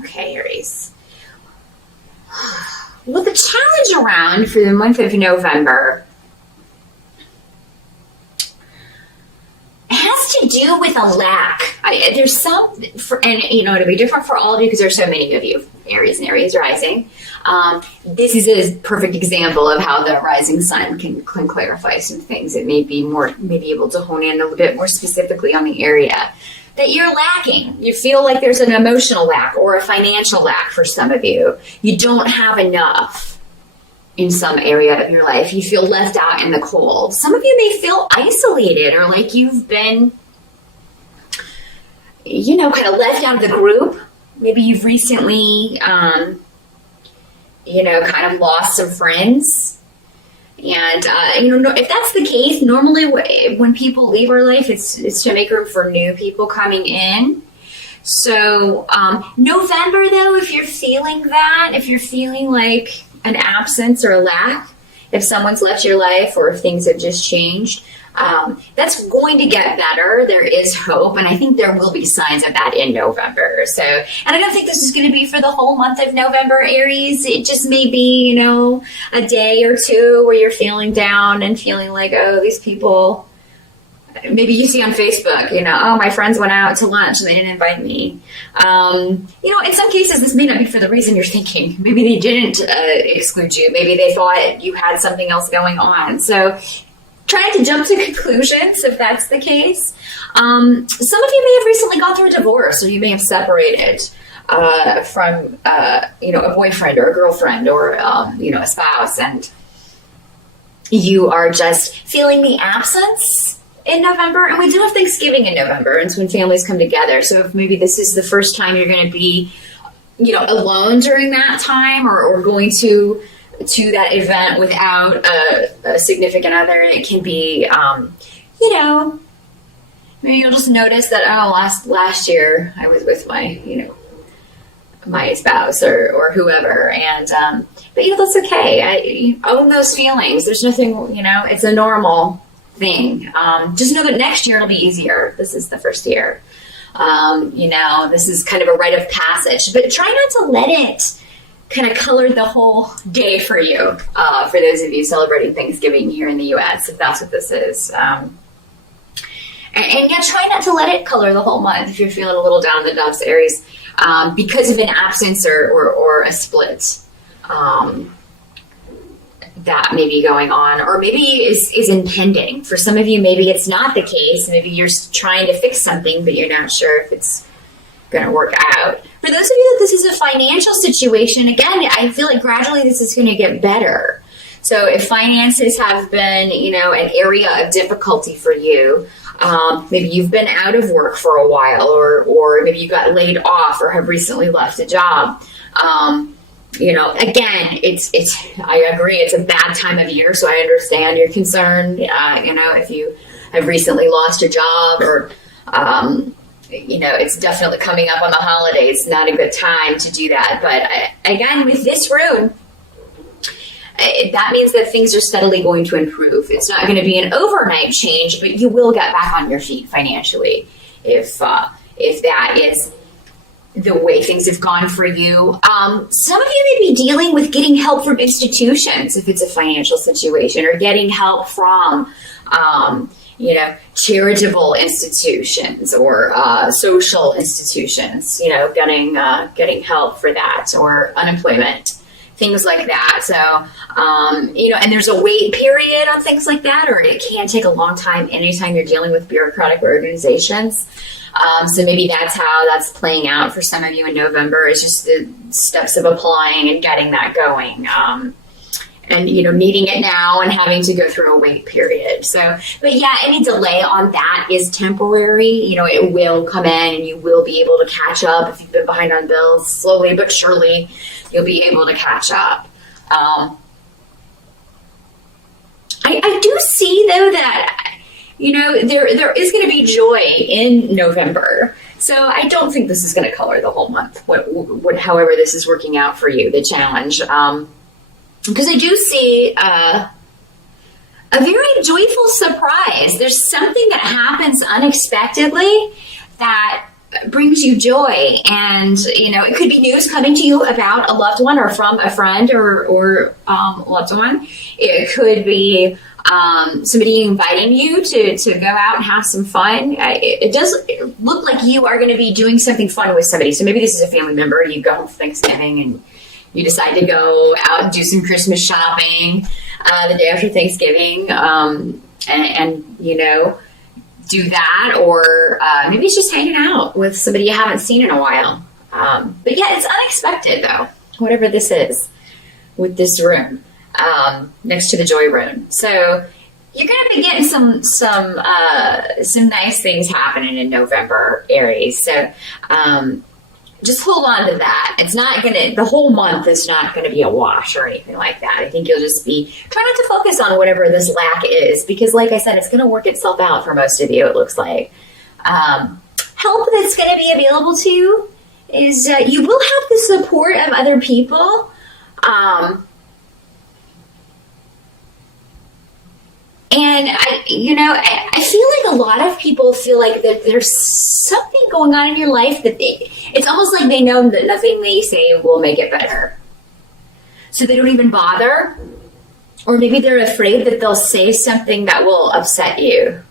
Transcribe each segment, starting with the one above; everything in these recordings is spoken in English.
Okay, Aries. Well, the challenge around for the month of November has to do with a lack. There's some, and it'll be different for all of you because there's so many of you, Aries and Aries rising. This is a perfect example of how the rising sign can clarify some things. It may be able to hone in a little bit more specifically on the area that you're lacking. You feel like there's an emotional lack or a financial lack for some of you. You don't have enough in some area of your life. You feel left out in the cold. Some of you may feel isolated or like you've been, kind of left out of the group. Maybe you've recently, kind of lost some friends. And, if that's the case, normally when people leave our life, it's to make room for new people coming in. So, November though, if you're feeling that, if you're feeling like an absence or a lack, if someone's left your life or if things have just changed, that's going to get better. There is hope, and I think there will be signs of that in November. So, and I don't think this is going to be for the whole month of November, Aries. It just may be, a day or two where you're feeling down and feeling like, oh, these people, maybe you see on Facebook, oh, my friends went out to lunch and they didn't invite me. In some cases, this may not be for the reason you're thinking. Maybe they didn't exclude you. Maybe they thought you had something else going on. So try not to jump to conclusions if that's the case. Some of you may have recently gone through a divorce, or you may have separated from, a boyfriend or a girlfriend or, a spouse, and you are just feeling the absence in November. And we do have Thanksgiving in November, and it's when families come together. So if maybe this is the first time you're going to be, alone during that time, or going to that event without a significant other, it can be, maybe you'll just notice that, last year I was with my, my spouse or whoever. And, but that's okay. I own those feelings. There's nothing, it's a normal thing. Just know that next year it'll be easier. This is the first year. This is kind of a rite of passage, but try not to let it kind of color the whole day for you, for those of you celebrating Thanksgiving here in the U.S., if that's what this is. And try not to let it color the whole month if you're feeling a little down in the dumps, Aries, because of an absence or a split that may be going on, or maybe is impending. For some of you, maybe it's not the case. Maybe you're trying to fix something, but you're not sure if it's going to work out. For those of you that this is a financial situation, again, I feel like gradually this is going to get better. So if finances have been, an area of difficulty for you, maybe you've been out of work for a while, or maybe you got laid off or have recently left a job. Again, I agree, it's a bad time of year, so I understand your concern. If you have recently lost a job, or, it's definitely coming up on the holidays, not a good time to do that. But again, with this rune, that means that things are steadily going to improve. It's not going to be an overnight change, but you will get back on your feet financially if that is the way things have gone for you. Some of you may be dealing with getting help from institutions if it's a financial situation, or getting help from, charitable institutions or social institutions, getting help for that, or unemployment, things like that. So, and there's a wait period on things like that, or it can take a long time anytime you're dealing with bureaucratic organizations. So maybe that's how that's playing out for some of you in November, is just the steps of applying and getting that going. And, needing it now and having to go through a wait period. So, but yeah, any delay on that is temporary. It will come in and you will be able to catch up. If you've been behind on bills, slowly but surely, you'll be able to catch up. I do see, though, that, there is going to be joy in November. So I don't think this is going to color the whole month, however this is working out for you, the challenge. Because I do see a very joyful surprise. There's something that happens unexpectedly that brings you joy. And, it could be news coming to you about a loved one or from a friend or loved one. It could be somebody inviting you to go out and have some fun. It does look like you are going to be doing something fun with somebody. So maybe this is a family member. You go home for Thanksgiving and you decide to go out and do some Christmas shopping the day after Thanksgiving, and do that. Or maybe it's just hanging out with somebody you haven't seen in a while. But yeah, it's unexpected though, whatever this is with this room next to the joy room. So you're going to be getting some nice things happening in November, Aries. So just hold on to that. It's not the whole month is not going to be a wash or anything like that. I think you'll just be trying not to focus on whatever this lack is, because like I said, it's going to work itself out for most of you, it looks like. Help that's going to be available to you is you will have the support of other people. And I feel like a lot of people feel like that there's something going on in your life that it's almost like they know that nothing they say will make it better. So they don't even bother. Or maybe they're afraid that they'll say something that will upset you.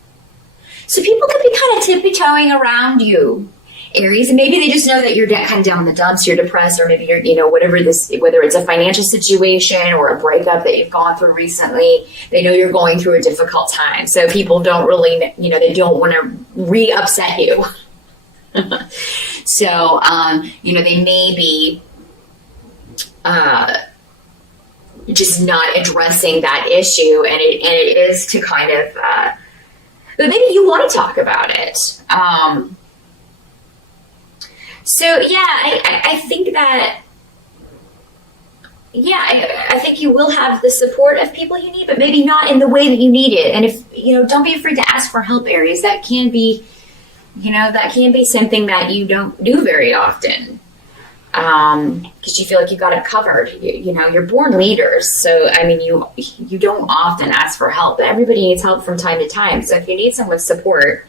So people could be kind of tippy-toeing around you, Aries, and maybe they just know that you're kind of down in the dumps, you're depressed, or maybe you're, whether it's a financial situation or a breakup that you've gone through recently, they know you're going through a difficult time. So people don't really, they don't want to re-upset you. So, they may be just not addressing that issue, and it is to kind of, but maybe you want to talk about it. So yeah, I think that, I think you will have the support of people you need, but maybe not in the way that you need it. And if, don't be afraid to ask for help, Aries. That can be, something that you don't do very often. Because you feel like you got it covered. You're born leaders. So, you don't often ask for help. Everybody needs help from time to time. So if you need someone's support,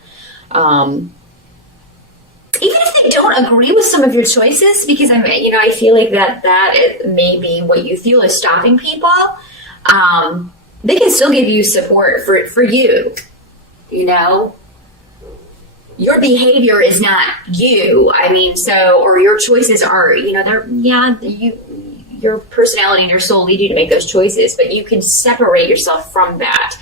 even if they don't agree with some of your choices, because I feel like that may be what you feel is stopping people. They can still give you support for you. Your behavior is not you. Or your choices are. Your personality and your soul lead you to make those choices, but you can separate yourself from that.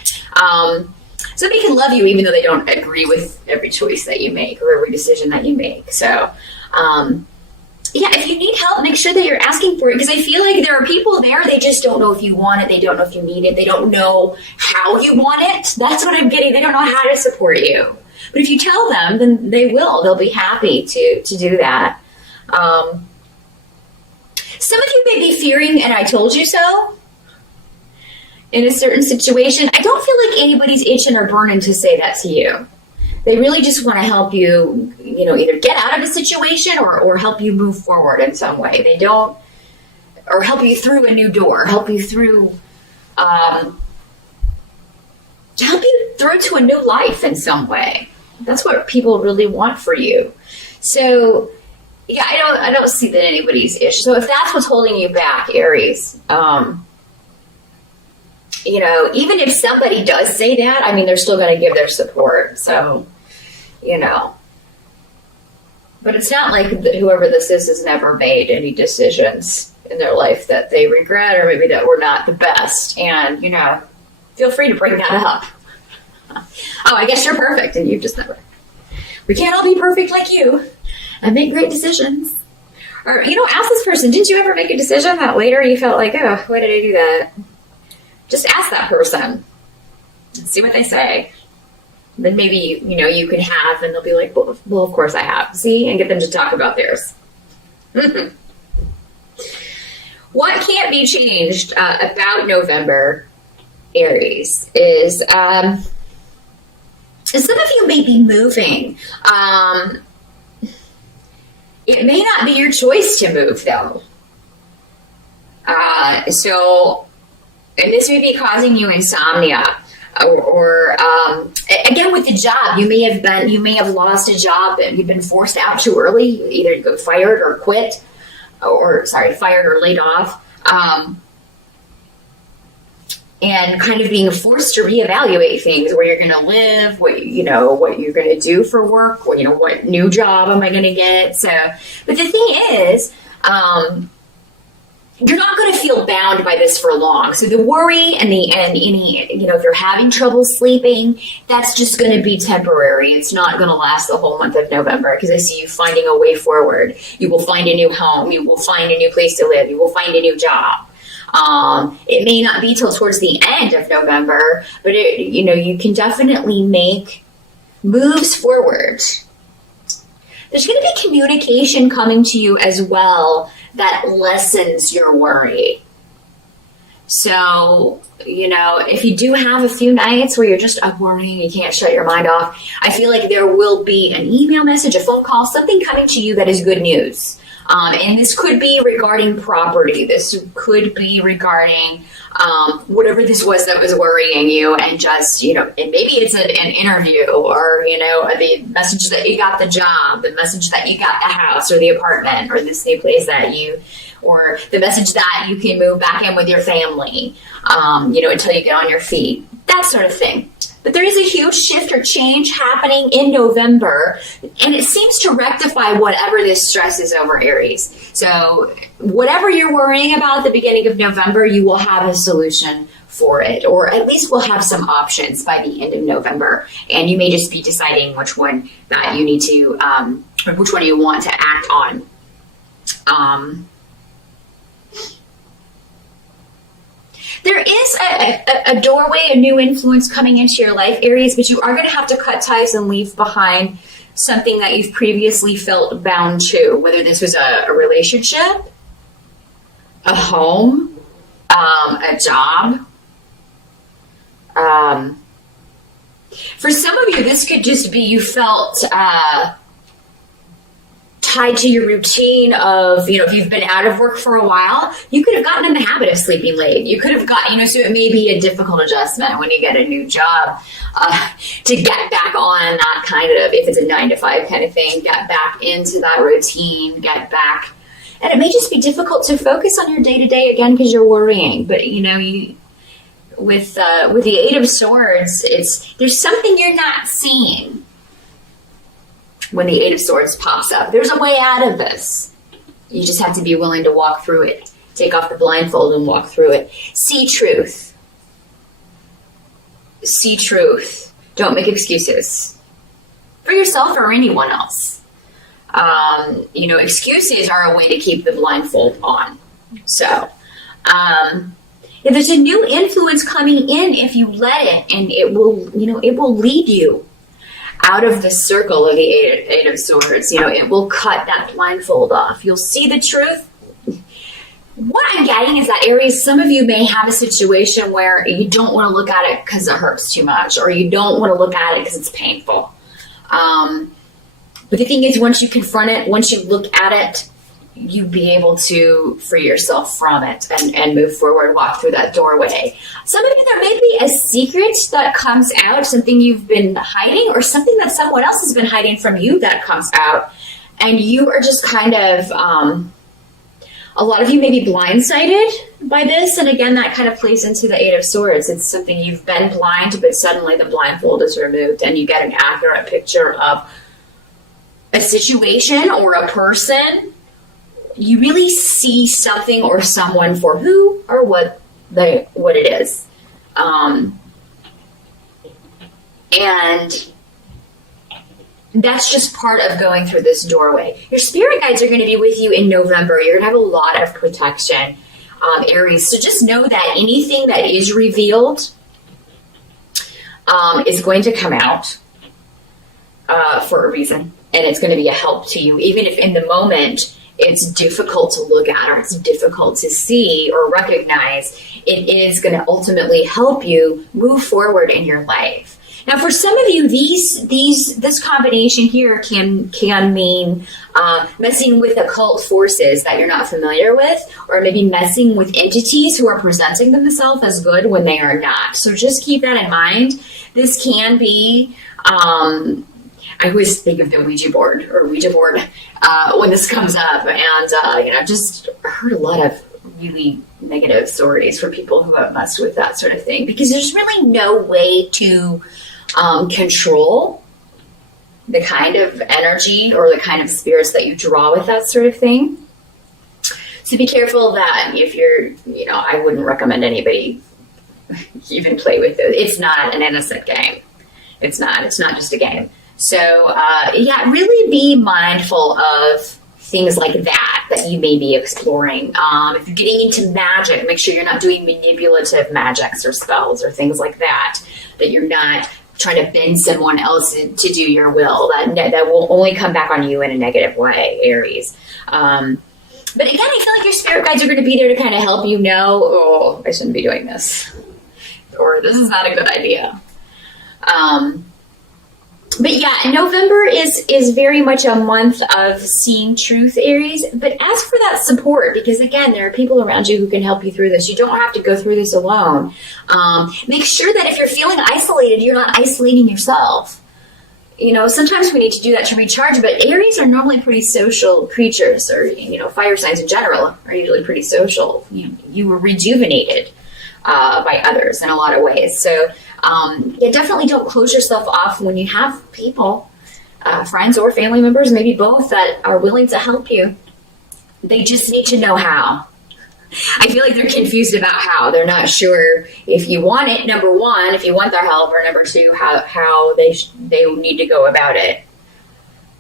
Somebody can love you even though they don't agree with every choice that you make or every decision that you make. So, if you need help, make sure that you're asking for it, because I feel like there are people there, they just don't know if you want it. They don't know if you need it. They don't know how you want it. That's what I'm getting. They don't know how to support you. But if you tell them, then they will. They'll be happy to do that. Some of you may be fearing, and I told you so, in a certain situation. I don't feel like anybody's itching or burning to say that to you. They really just want to help you, either get out of a situation or help you move forward in some way. They don't, or help you through a new door, help you through to a new life in some way. That's what people really want for you. So, I don't see that anybody's issue. So if that's what's holding you back, Aries, even if somebody does say that, they're still going to give their support. So, but it's not like whoever this is has never made any decisions in their life that they regret, or maybe that were not the best. And, feel free to bring that up. Oh, I guess you're perfect and you've just never. We can't all be perfect like you and make great decisions. Or, ask this person, didn't you ever make a decision that later you felt like, oh, why did I do that? Just ask that person and see what they say. Then maybe, you can have, and they'll be like, well, of course I have. See? And get them to talk about theirs. What can't be changed about November, Aries, is some of you may be moving. It may not be your choice to move, though. And this may be causing you insomnia. or again with the job, you may have lost a job and you've been forced out too early, either go fired or quit, fired or laid off, and kind of being forced to reevaluate things, where you're going to live, what you're going to do for work, what new job am I going to get. So, but the thing is, you're not going to feel bound by this for long. So the worry and any, if you're having trouble sleeping, that's just going to be temporary. It's not going to last the whole month of November, because I see you finding a way forward. You will find a new home. You will find a new place to live. You will find a new job. It may not be till towards the end of November, but you can definitely make moves forward. There's going to be communication coming to you as well that lessens your worry. So, if you do have a few nights where you're just up worrying, you can't shut your mind off, I feel like there will be an email message, a phone call, something coming to you that is good news. And this could be regarding property. This could be regarding whatever this was that was worrying you, and just, and maybe it's an interview, or, the message that you got the job, the message that you got the house or the apartment or this new place or the message that you can move back in with your family, until you get on your feet, that sort of thing. But there is a huge shift or change happening in November, and it seems to rectify whatever this stress is over, Aries. So whatever you're worrying about at the beginning of November, you will have a solution for it, or at least we'll have some options by the end of November. And you may just be deciding which one that you need to, or which one you want to act on. There is a doorway, a new influence coming into your life, Aries, but you are going to have to cut ties and leave behind something that you've previously felt bound to, whether this was a relationship, a home, a job. For some of you, this could just be you felt tied to your routine of, if you've been out of work for a while, you could have gotten in the habit of sleeping late. You could have got, so it may be a difficult adjustment when you get a new job to get back on that kind of, if it's a 9-to-5 kind of thing, get back into that routine, get back. And it may just be difficult to focus on your day-to-day again because you're worrying. But, with the Eight of Swords, there's something you're not seeing. When the Eight of Swords pops up, there's a way out of this. You just have to be willing to walk through it. Take off the blindfold and walk through it. See truth. See truth. Don't make excuses for yourself or anyone else. Excuses are a way to keep the blindfold on. So, there's a new influence coming in if you let it, and it will lead you out of the circle of the Eight of Swords. It will cut that blindfold off. You'll see the truth. What I'm getting is that, Aries, some of you may have a situation where you don't want to look at it because it hurts too much, or you don't want to look at it because it's painful. But the thing is, once you confront it, once you look at it, you'll be able to free yourself from it and move forward, walk through that doorway. Some of you, there may be a secret that comes out, something you've been hiding, or something that someone else has been hiding from you that comes out. And you are just kind of, a lot of you may be blindsided by this. And again, that kind of plays into the Eight of Swords. It's something you've been blind, but suddenly the blindfold is removed and you get an accurate picture of a situation or a person. You really see something or someone for who or what it is. And that's just part of going through this doorway. Your spirit guides are going to be with you in November. You're going to have a lot of protection, Aries. So just know that anything that is revealed is going to come out for a reason. And it's going to be a help to you, even if in the moment it's difficult to look at or it's difficult to see or recognize. It is going to ultimately help you move forward in your life. Now, for some of you, this combination here can mean messing with occult forces that you're not familiar with, or maybe messing with entities who are presenting themselves as good when they are not. So just keep that in mind. This can be, I always think of the Ouija board when this comes up, and just heard a lot of really negative stories from people who have messed with that sort of thing, because there's really no way to control the kind of energy or the kind of spirits that you draw with that sort of thing. So be careful that if you're, I wouldn't recommend anybody even play with it. It's not an innocent game. It's not just a game. So, really be mindful of things like that you may be exploring. If you're getting into magic, make sure you're not doing manipulative magics or spells or things like that you're not trying to bend someone else to do your will. That will only come back on you in a negative way, Aries. But again, I feel like your spirit guides are going to be there to kind of help you know, oh, I shouldn't be doing this, or this is not a good idea. But yeah, November is very much a month of seeing truth, Aries. But ask for that support, because again, there are people around you who can help you through this. You don't have to go through this alone. Make sure that if you're feeling isolated, you're not isolating yourself. Sometimes we need to do that to recharge, but Aries are normally pretty social creatures, or, fire signs in general are usually pretty social. You were rejuvenated by others in a lot of ways. So, definitely don't close yourself off when you have people, friends or family members, maybe both, that are willing to help you. They just need to know how. I feel like they're confused about how. They're not sure if you want it, number one, if you want their help, or number two, how they need to go about it.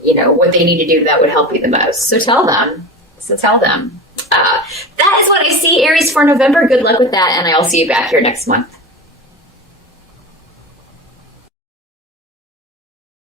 What they need to do that would help you the most. So tell them. That is what I see, Aries, for November. Good luck with that, and I'll see you back here next month.